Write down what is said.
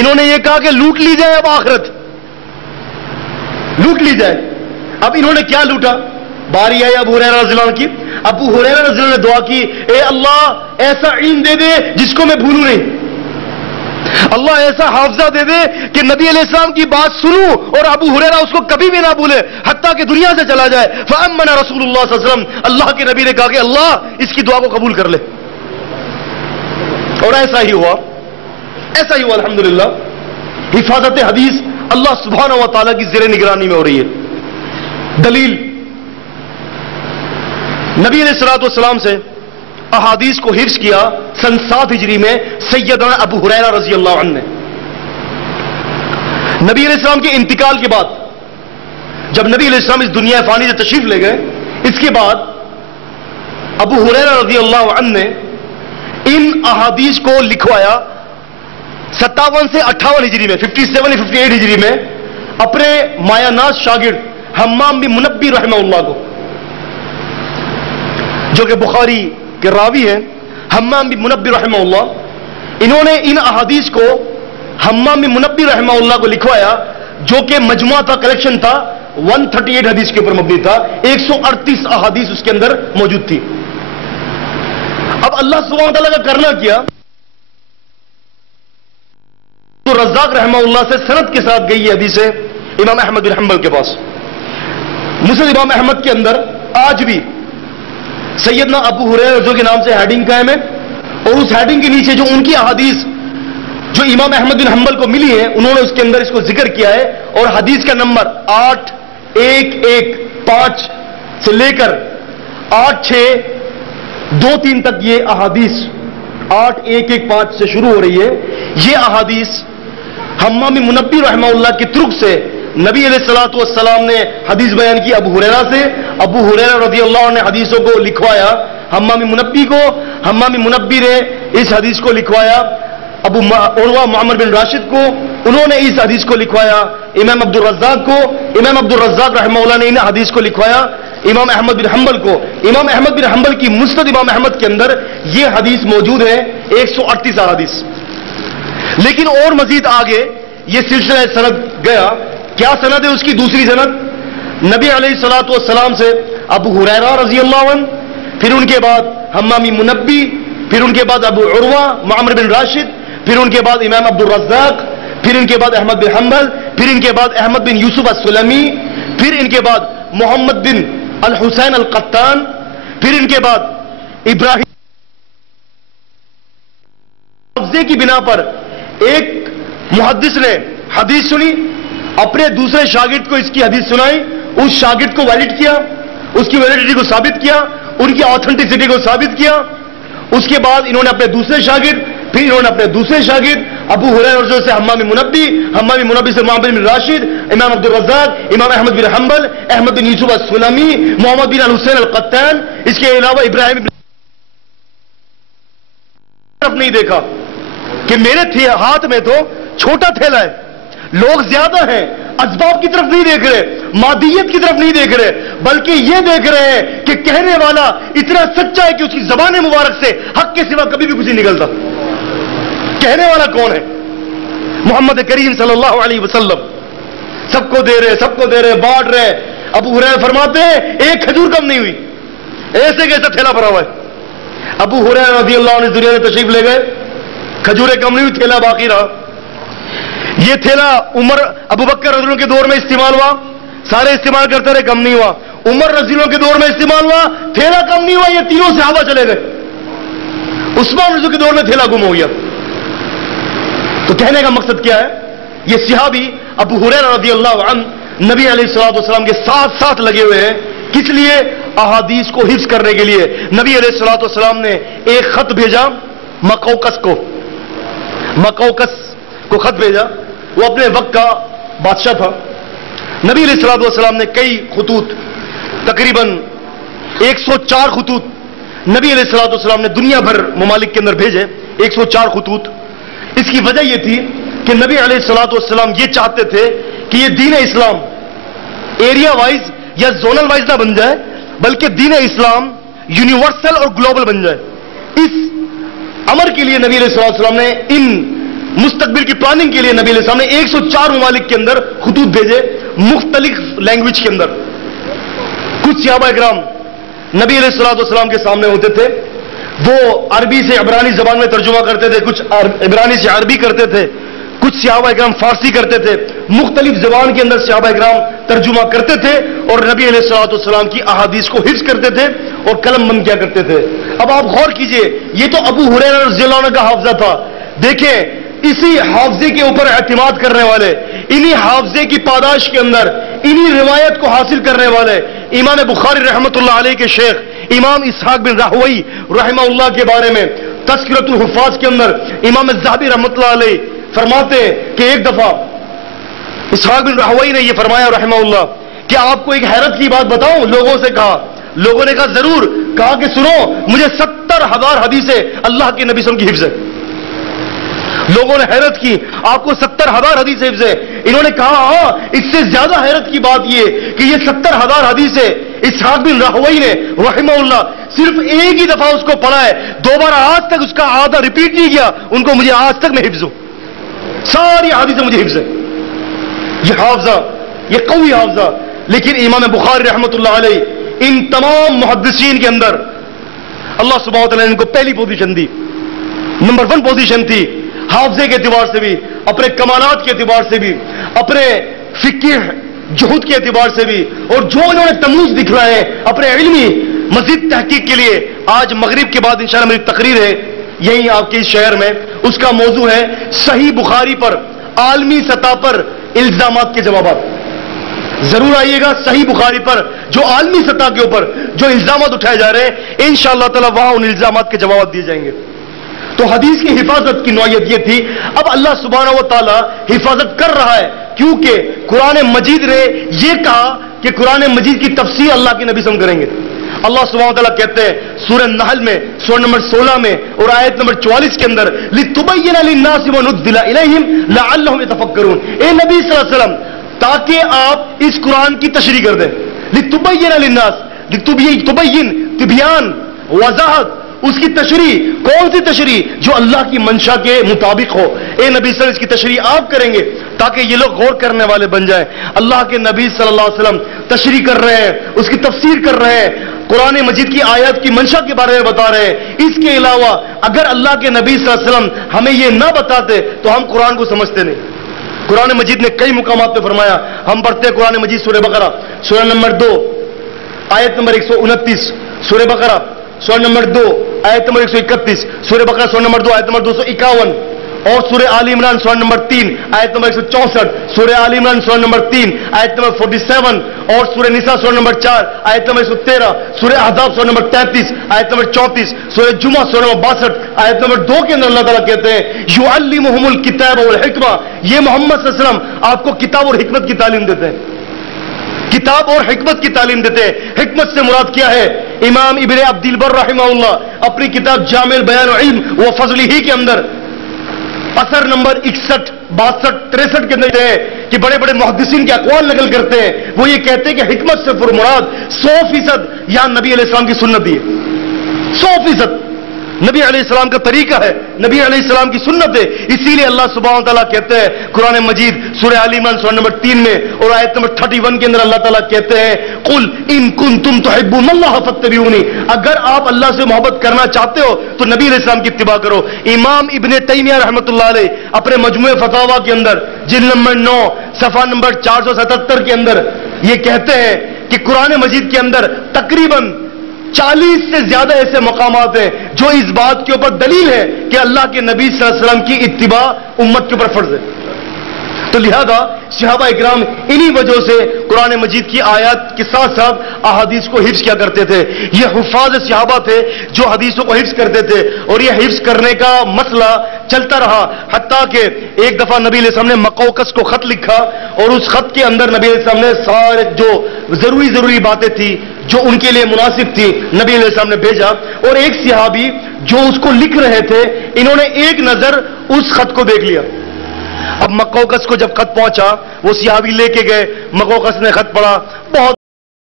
انہوں نے یہ کہا کہ لوٹ لی جائے اب آخرت، لوٹ لی جائے. اب انہوں نے کیا لوٹا؟ باری آئی ابو ہریرہ رضی اللہ عنہ کی. ابو ہریرہ رضی اللہ عنہ نے دعا کی، اے اللہ ایسا علم دے دے جس کو میں بھولوں نہیں، اللہ ایسا حافظہ دے دے کہ نبی علیہ السلام کی بات سنوں اور ابو ہریرہ اس کو کبھی بھی نہ بھولے حتیٰ کہ دنیا سے چلا جائے. فأمن رسول اللہ صلی اللہ علیہ وسلم، اللہ کے نبی نے کہا کہ اللہ اس کی دعا کو قبول کر لے. اور ایسا ہی ہوا، ایسا ہی ہوا الحمدللہ. حفاظت حدیث اللہ سبحانہ و تعالیٰ کی زیر نگرانی میں ہو رہی ہے. دلیل نبی علیہ الصلوۃ والسلام سے احادیث کو حفظ کیا سن 7 ہجری میں سیدنا ابو ہریرہ رضی اللہ عنہ نے. نبی علیہ السلام کے انتقال کے بعد جب نبی علیہ السلام اس دنیا فانی سے تشریف لے گئے، اس کے بعد ابو ہریرہ رضی اللہ عنہ نے ان احادیث کو لکھوایا 57 سے 58 ہجری میں، 57 58 ہجری میں اپنے مایہ ناز شاگرد حمام بن منبی رحمہ اللہ کو، جو کہ بخاری کے راوی ہیں. حمام بن منبی رحمہ اللہ، انہوں نے ان احادیث کو حمام بن منبی رحمہ اللہ کو لکھوایا، جو کہ مجموعہ تھا، کلیکشن تھا، 138 حدیث کے اوپر مبنی تھا، 138 احادیث اس کے اندر موجود تھی. اب اللہ سبحانہ و تعالیٰ کا کرنا کیا، تو رزاق رحمہ اللہ سے سند کے ساتھ گئی یہ حدیث ہے امام احمد بن حنبل کے پاس. مسند امام احمد کے اندر آج بھی سیدنا ابو ہریرہ جو کے نام سے ہیڈنگ قائم ہے، اور اس ہیڈنگ کے نیچے جو ان کی احادیث جو امام احمد بن حنبل کو ملی ہیں، انہوں نے اس کے اندر اس کو ذکر کیا ہے، اور حدیث کا نمبر 8115 سے لے کر 8623 تک یہ احادیث 8115 سے شروع ہو رہی ہے. یہ احادیث حمام بن منبی رحمہ اللہ کی طرق سے نبی علیہ الصلوۃ والسلام نے حدیث بیان کی ابو ہریرہ سے. ابو ہریرہ رضی اللہ عنہ نے حدیثوں کو لکھوایا حمام بن منبی کو، حمام بن منبی نے اس حدیث کو لکھوایا ابو عروہ معمر بن راشد کو، انہوں نے اس حدیث کو لکھوایا امام عبد الرزاق کو، امام عبد الرزاق رحمہ اللہ نے ان حدیث کو لکھوایا امام احمد بن حنبل کو. امام احمد بن حنبل کی مسند امام احمد کے اندر یہ حدیث موجود ہے 138 حدیث. لیکن اور مزید آگے یہ سلسلہ سند گیا. کیا سند ہے اس کی؟ دوسری سند نبی علیہ الصلوۃ والسلام سے ابو ہریرہ رضی اللہ عنہ، پھر ان کے بعد حمام بن منبی، پھر ان کے بعد ابو عروہ معمر بن راشد، پھر ان کے بعد امام عبد الرزاق، پھر ان کے بعد احمد بن حنبل، پھر ان کے بعد احمد بن یوسف السلمی، پھر ان کے بعد محمد بن الحسین القطان، پھر ان کے بعد ابراہیم. لفظے کی بنا پر ایک محدث نے حدیث سنی، اپنے دوسرے شاگرد کو اس کی حدیث سنائی، اس شاگرد کو ویلڈ کیا، اس کی ویلڈیٹی کو ثابت کیا، ان کی آتھینٹسٹی کو ثابت کیا. اس کے بعد انہوں نے اپنے دوسرے شاگرد، پھر انہوں نے اپنے دوسرے شاگرد ابو ہریرہ سے حمام بن منبی، حمام بن منبی سے محمد بن راشد، امام عبد الرزاق، امام احمد بن حنبل، احمد بن یوسف السلمی، محمد بن الحسین القطان. اس کے علاوہ ابراہیم بن نہیں دیکھا کہ میرے ہاتھ میں تو چھوٹا تھیلا ہے، لوگ زیادہ ہیں، اسباب کی طرف نہیں دیکھ رہے، مادیت کی طرف نہیں دیکھ رہے، بلکہ یہ دیکھ رہے ہیں کہ کہنے والا اتنا سچا ہے کہ اس کی زبان مبارک سے حق کے سوا کبھی بھی کچھ نہیں نکلتا. کہنے والا کون ہے؟ محمد کریم صلی اللہ علیہ وسلم. سب کو دے رہے، سب کو دے رہے، بانٹ رہے. ابو ہریرہ فرماتے ہیں ایک کھجور کم نہیں ہوئی، ایسے کیسا تھیلا بھرا ہوا ہے. ابو ہریرہ رضی اللہ عنہ دنیا میں تشریف لے گئے، کھجوریں کم نہیں ہوئی، تھیلا باقی رہا. یہ تھیلا عمر ابو بکر رضی اللہ عنہ کے دور میں استعمال ہوا، سارے استعمال کرتے رہے، کم نہیں ہوا. عمر رضی اللہ عنہ کے دور میں استعمال ہوا، تھیلا کم نہیں ہوا، یہ تینوں صحابہ چلے گئے. عثمان رضی اللہ کے دور میں تھیلا گم ہو گیا. تو کہنے کا مقصد کیا ہے؟ یہ صحابی ابو ہریرہ رضی اللہ عنہ نبی علیہ الصلوۃ والسلام کے ساتھ ساتھ لگے ہوئے ہیں. کس لیے؟ احادیث کو حفظ کرنے کے لیے. نبی علیہ الصلوۃ والسلام نے ایک خط بھیجا مقوقس کو خط بھیجا. وہ اپنے وقت کا بادشاہ تھا. نبی علیہ الصلوۃ والسلام نے کئی خطوط، تقریباً 104 خطوط نبی علیہ الصلوۃ والسلام نے دنیا بھر ممالک کے اندر بھیجے. 104 خطوط. اس کی وجہ یہ تھی کہ نبی علیہ الصلوۃ والسلام یہ چاہتے تھے کہ یہ دین اسلام ایریا وائز یا زونل وائز نہ بن جائے، بلکہ دین اسلام یونیورسل اور گلوبل بن جائے. اس امر کے لیے نبی علیہ الصلوۃ والسلام نے ان مستقبل کی پلاننگ کے لیے نبی علیہ السلام نے 104 ممالک کے اندر خطوط بھیجے مختلف لینگویج کے اندر. کچھ صحابہ اکرام نبی علیہ السلام کے سامنے ہوتے تھے, وہ عربی سے عبرانی زبان میں ترجمہ کرتے تھے, کچھ عبرانی سے عربی کرتے تھے, کچھ صحابہ اکرام فارسی کرتے تھے, مختلف زبان کے اندر صحابہ اکرام ترجمہ کرتے تھے اور نبی علیہ السلام کی احادیث کو حفظ کرتے تھے اور قلم بند کیا کرتے تھے. اب آپ غور کیجئے, یہ تو ابو ہریرہ رضی اللہ عنہ کا حافظہ تھا. دیکھیں اسی حافظے کے اوپر اعتماد کرنے والے, انہی حافظے کی پاداش کے اندر انہی روایت کو حاصل کرنے والے امام بخاری رحمت اللہ علیہ کے شیخ امام اسحاق بن راہوئی رحمہ اللہ کے بارے میں تذکرۃ الحفاظ کے اندر امام الذہبی رحمت اللہ علیہ فرماتے ہیں کہ ایک دفعہ اسحاق بن راہوئی نے یہ فرمایا رحمہ اللہ کہ آپ کو ایک حیرت کی بات بتاؤں. لوگوں سے کہا, لوگوں نے کہا ضرور. کہا کہ سنو, مجھے 70,000 حدیثیں اللہ کے نبی صلی اللہ علیہ وسلم کی حفظ ہے. لوگوں نے حیرت کی, آپ کو 70,000 حدیث حفظ ہے. انہوں نے کہا ہاں, اس سے زیادہ حیرت کی بات یہ کہ یہ 70,000 حدیثیں اسحاق بن راہوئی نے رحمہ اللہ صرف ایک ہی دفعہ اس کو پڑھا ہے, دوبارہ آج تک اس کا آدھا ریپیٹ نہیں کیا. ان کو مجھے آج تک میں حفظ ہوں, ساری حدیثیں مجھے حفظ ہے. یہ حافظہ, یہ قوی حافظہ. لیکن امام بخاری رحمت اللہ علیہ ان تمام محدثین کے اندر اللہ سبحانہ وتعالی نے ان کو پہلی پوزیشن دی, نمبر 1 پوزیشن تھی. حافظے کے اعتبار سے بھی, اپنے کمالات کے اعتبار سے بھی, اپنے فقہ جہد کے اعتبار سے بھی, اور جو انہوں نے تموز دکھلائے ہیں اپنے علمی مزید تحقیق کے لیے. آج مغرب کے بعد انشاءاللہ میری تقریر ہے یہی آپ کے اس شہر میں, اس کا موضوع ہے صحیح بخاری پر عالمی سطح پر الزامات کے جوابات. ضرور آئیے گا, صحیح بخاری پر جو عالمی سطح کے اوپر جو الزامات اٹھائے جا رہے ہیں انشاءاللہ تعالی وہاں ان الزامات کے جوابات دیے جائیں گے. تو حدیث کی حفاظت کی نوعیت یہ تھی. اب اللہ سبحانہ و تعالی حفاظت کر رہا ہے کیونکہ قرآن مجید نے یہ کہا کہ قرآن مجید کی تفسیر اللہ کے نبی سے ہم کریں گے. اللہ سبحانہ و تعالیٰ کہتے ہیں سورہ نحل میں سورہ نمبر 16 میں اور آیت نمبر 44 کے اندر لِتُبَيِّنَ لِلنَّاسِ وَنُزِّلَ إِلَيْهِمْ لَعَلَّهُمْ يَتَفَكَّرُونَ. اے نبی صلی اللہ علیہ وسلم, تاکہ آپ اس قرآن کی تشریح کر دیں. لِتُبَيِّنَ لِلنَّاسِ, لِتُبَيِّن تبیان, وضاحت, اس کی تشریح. کون سی تشریح؟ جو اللہ کی منشا کے مطابق ہو. اے نبی صلی اللہ علیہ وسلم, اس کی تشریح آپ کریں گے تاکہ یہ لوگ غور کرنے والے بن جائیں. اللہ کے نبی صلی اللہ علیہ وسلم تشریح کر رہے ہیں, اس کی تفسیر کر رہے ہیں, قرآن مجید کی آیات کی منشا کے بارے میں بتا رہے ہیں. اس کے علاوہ اگر اللہ کے نبی صلی اللہ علیہ وسلم ہمیں یہ نہ بتاتے تو ہم قرآن کو سمجھتے نہیں. قرآن مجید نے کئی مقامات پہ فرمایا. ہم پڑھتے ہیں قرآن مجید سورہ بقرہ سورہ نمبر 2 آیت نمبر 129, سورہ بقرہ سورہ نمبر 2 آیت نمبر 131, سورہ بقرہ سورہ نمبر 2 آیت نمبر 251, اور سورہ آل عمران سورہ نمبر 3 آیت نمبر 164, سورہ آل عمران سورہ نمبر 3 آیت نمبر 47, اور سورہ نساء سورہ نمبر 4 آیت نمبر 113, سورہ احزاب سورہ نمبر 33 آیت نمبر 34, سورہ جمعہ سورہ نمبر 62 آیت نمبر 2 کے اندر اللہ تعالیٰ کہتے ہیں یعلمہم الکتاب والحکمہ, یہ محمد صلی اللہ علیہ وسلم آپ کو کتاب اور حکمت کی تعلیم دیتے ہیں. کتاب اور حکمت کی تعلیم دیتے ہیں. حکمت سے مراد کیا ہے؟ امام ابن عبد البر رحمہ اللہ اپنی کتاب جامع البیان والعلم و فضلہ کے اندر اثر نمبر 61, 62, 63 کے اندر ہے کہ بڑے بڑے محدثین کے اقوال نقل کرتے ہیں. وہ یہ کہتے ہیں کہ حکمت سے مراد 100% یہاں نبی علیہ السلام کی سنت دی ہے. 100% نبی علیہ السلام کا طریقہ ہے, نبی علیہ السلام کی سنت ہے. اسی لیے اللہ سبحانہ و تعالیٰ کہتے ہیں قرآن مجید سورہ آل عمران سورہ نمبر 3 میں اور آیت نمبر 31 کے اندر اللہ تعالیٰ کہتے ہیں قُلْ إِن كُنتُمْ تُحِبُّونَ اللَّهَ فَاتَّبِعُونِي, اگر آپ اللہ سے محبت کرنا چاہتے ہو تو نبی علیہ السلام کی اتباع کرو. امام ابن تیمیہ رحمۃ اللہ علیہ اپنے مجموع فتاویٰ کے اندر جلد نمبر 9 صفحہ نمبر 477 کے اندر یہ کہتے ہیں کہ قرآن مجید کے اندر تقریباً 40 سے زیادہ ایسے مقامات ہیں جو اس بات کے اوپر دلیل ہے کہ اللہ کے نبی صلی اللہ علیہ وسلم کی اتباع امت کے اوپر فرض ہے. تو لہذا صحابہ اکرام انہی وجہ سے قرآن مجید کی آیات کے ساتھ ساتھ احادیث کو حفظ کیا کرتے تھے. یہ حفاظ صحابہ تھے جو حدیثوں کو حفظ کرتے تھے, اور یہ حفظ کرنے کا مسئلہ چلتا رہا حتیٰ کہ ایک دفعہ نبی علیہ السلام نے مقوقس کو خط لکھا, اور اس خط کے اندر نبی علیہ السلام نے سارے جو ضروری باتیں تھی جو ان کے لیے مناسب تھی نبی علیہ السلام نے بھیجا. اور ایک صحابی جو اس کو لکھ رہے تھے انہوں نے ایک نظر اس خط کو دیکھ لیا. اب مقوقس کو جب خط پہنچا وہ صحابی لے کے گئے, مقوقس نے خط پڑھا, بہت